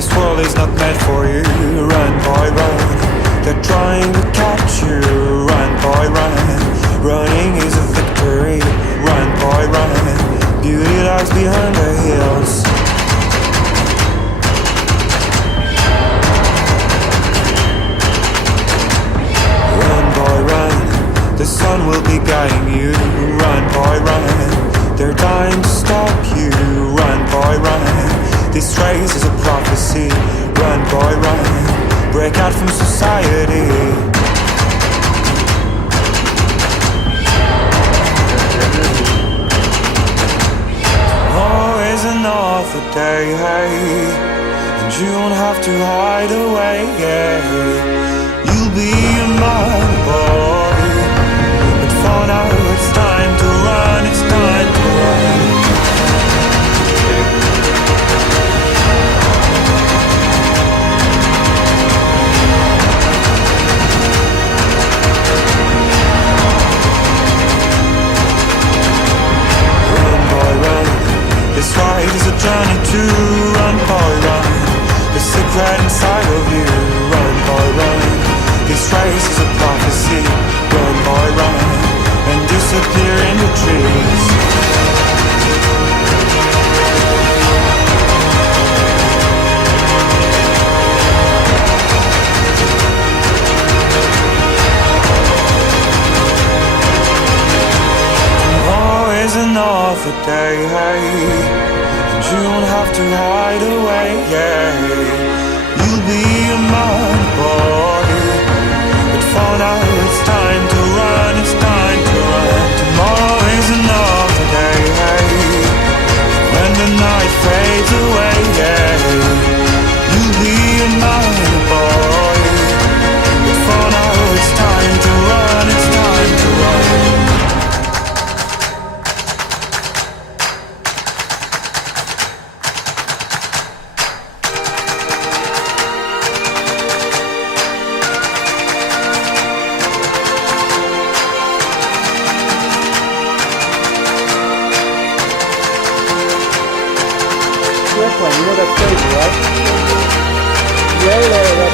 This world is not meant for you. Run, boy, run. They're trying to catch you. Run, boy, run. Running is a victory. Run, boy, run. Beauty lies behind the hills. Run, boy, run. The sun will be guiding you. Run, boy, run. They're dying to stop you. Run, boy, run. This race is a prophecy. Run, boy, run. Break out from society. Tomorrow is another day, hey, and you don't have to hide away, yeah. You'll be a man, boy, but for now it's time to run, it's time to run. This ride is a journey to run, boy, run. The secret inside of you, run, boy, run. This race is a prophecy, run, boy, run. And disappear in the trees. Tomorrow is another day, hey, and you don't have to hide away, yeah. You'll be a man, boy, but for now it's time to run, it's time to run. Tomorrow is another day, hey, when the night fades away, yeah. You'll be a man, boy, but for now it's time to run, it's time to run. Airplane, you know that's crazy, right? The elevator,